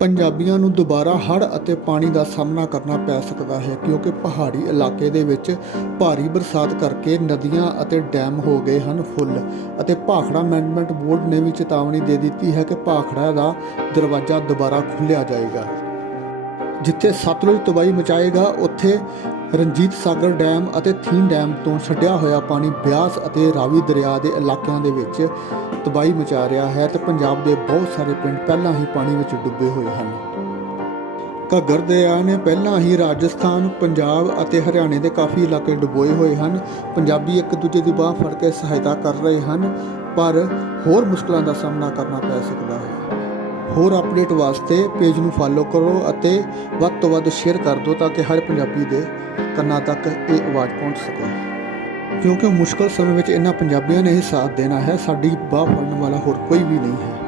ਪੰਜਾਬੀਆਂ ਨੂੰ ਦੁਬਾਰਾ ਹੜ੍ਹ ਅਤੇ ਪਾਣੀ ਦਾ ਸਾਹਮਣਾ ਕਰਨਾ ਪੈ ਸਕਦਾ ਹੈ, ਕਿਉਂਕਿ ਪਹਾੜੀ ਇਲਾਕੇ ਦੇ ਵਿੱਚ ਭਾਰੀ ਬਰਸਾਤ ਕਰਕੇ ਨਦੀਆਂ ਅਤੇ ਡੈਮ ਹੋ ਗਏ ਹਨ ਫੁੱਲ। ਅਤੇ ਭਾਖੜਾ ਮੈਨੇਜਮੈਂਟ ਬੋਰਡ ਨੇ ਵੀ ਚੇਤਾਵਨੀ ਦੇ ਦਿੱਤੀ ਹੈ ਕਿ ਭਾਖੜਾ ਦਾ ਦਰਵਾਜ਼ਾ ਦੁਬਾਰਾ ਖੁੱਲ੍ਹਿਆ ਜਾਏਗਾ। ਜਿੱਥੇ ਸਤਲੁਜ ਤਬਾਹੀ ਮਚਾਏਗਾ, ਉੱਥੇ ਰਣਜੀਤ ਸਾਗਰ ਡੈਮ ਅਤੇ ਥੀਨ ਡੈਮ ਤੋਂ ਛੱਡਿਆ ਹੋਇਆ ਪਾਣੀ ਬਿਆਸ ਅਤੇ ਰਾਵੀ ਦਰਿਆ ਦੇ ਇਲਾਕਿਆਂ ਦੇ ਵਿੱਚ ਤਬਾਹੀ ਮਚਾ ਰਿਹਾ ਹੈ ਤੇ ਪੰਜਾਬ ਦੇ ਬਹੁਤ ਸਾਰੇ ਪਿੰਡ ਪਹਿਲਾਂ ਹੀ ਪਾਣੀ ਵਿੱਚ ਡੁੱਬੇ ਹੋਏ ਹਨ। ਘੱਗਰ ਦਰਿਆ ਨੇ ਪਹਿਲਾਂ ਹੀ ਰਾਜਸਥਾਨ, ਪੰਜਾਬ ਅਤੇ ਹਰਿਆਣੇ ਦੇ ਕਾਫੀ ਇਲਾਕੇ ਡੁਬੋਏ ਹੋਏ ਹਨ। ਪੰਜਾਬੀ ਇੱਕ ਦੂਜੇ ਦੀ ਬਾਹ ਫੜ ਕੇ ਸਹਾਇਤਾ ਕਰ ਰਹੇ ਹਨ, ਪਰ ਹੋਰ ਮੁਸ਼ਕਲਾਂ ਦਾ ਸਾਹਮਣਾ ਕਰਨਾ ਪੈ ਸਕਦਾ ਹੈ। ਹੋਰ ਅਪਡੇਟ ਵਾਸਤੇ ਪੇਜ ਨੂੰ ਫਾਲੋ ਕਰੋ ਅਤੇ ਵੱਧ ਤੋਂ ਵੱਧ ਸ਼ੇਅਰ ਕਰ ਦਿਓ ਤਾਂ ਕਿ ਹਰ ਪੰਜਾਬੀ ਦੇ ਕੰਨਾਂ ਤੱਕ ਇਹ ਆਵਾਜ਼ ਪਹੁੰਚ ਸਕੇ। ਕਿਉਂਕਿ ਮੁਸ਼ਕਲ ਸਮੇਂ ਵਿੱਚ ਇਹਨਾਂ ਪੰਜਾਬੀਆਂ ਨੇ ਹੀ ਸਾਥ ਦੇਣਾ ਹੈ, ਸਾਡੀ ਬਾਹ ਫੜਨ ਵਾਲਾ ਹੋਰ ਕੋਈ ਵੀ ਨਹੀਂ ਹੈ।